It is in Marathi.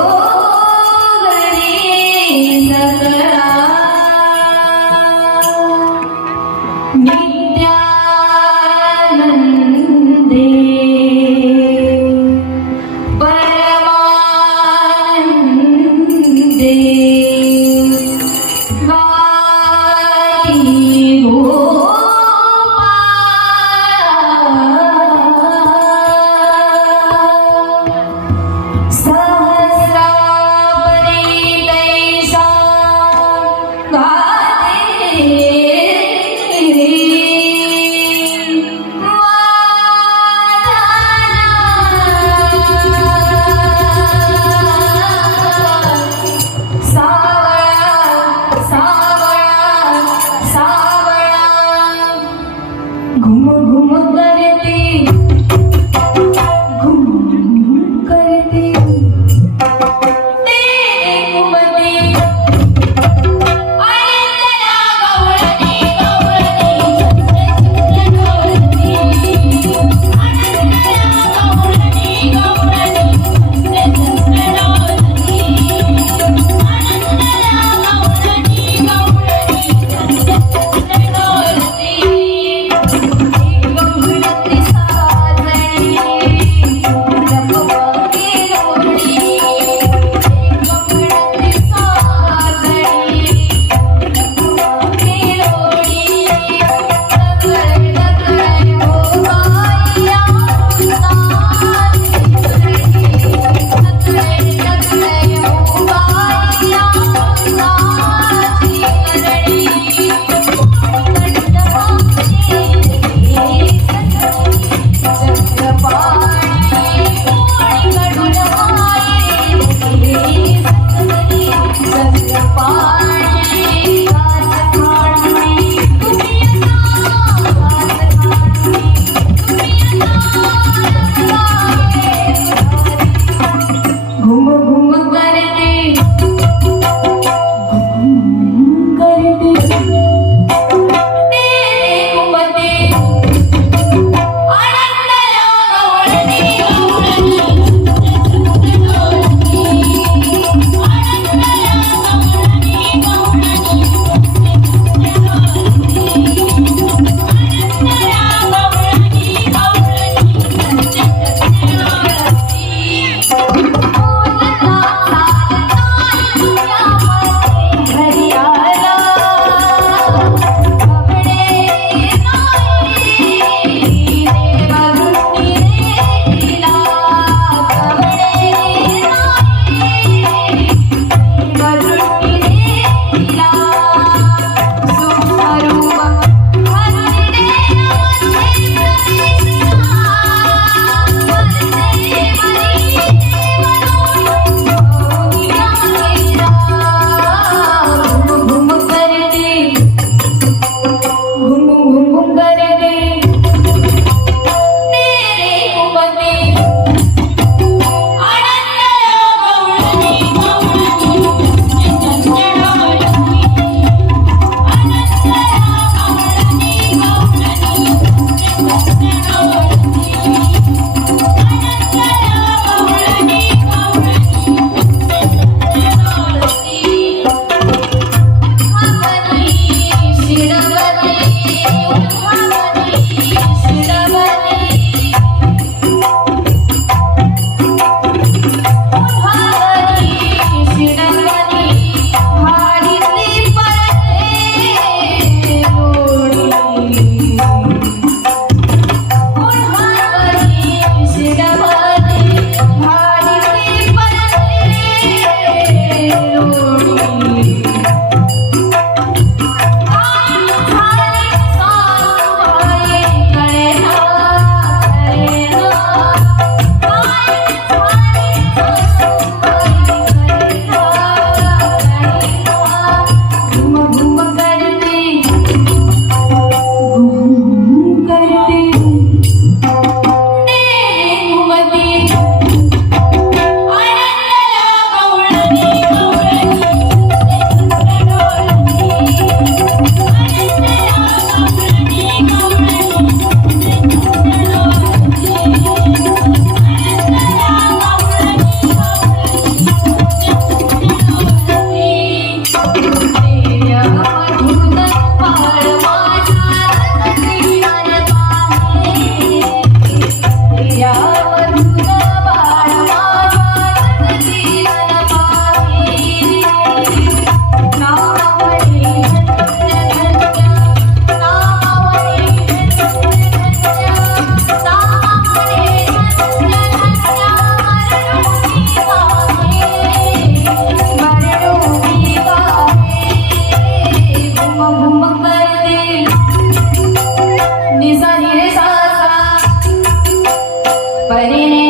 oh. मधुर കരിനേ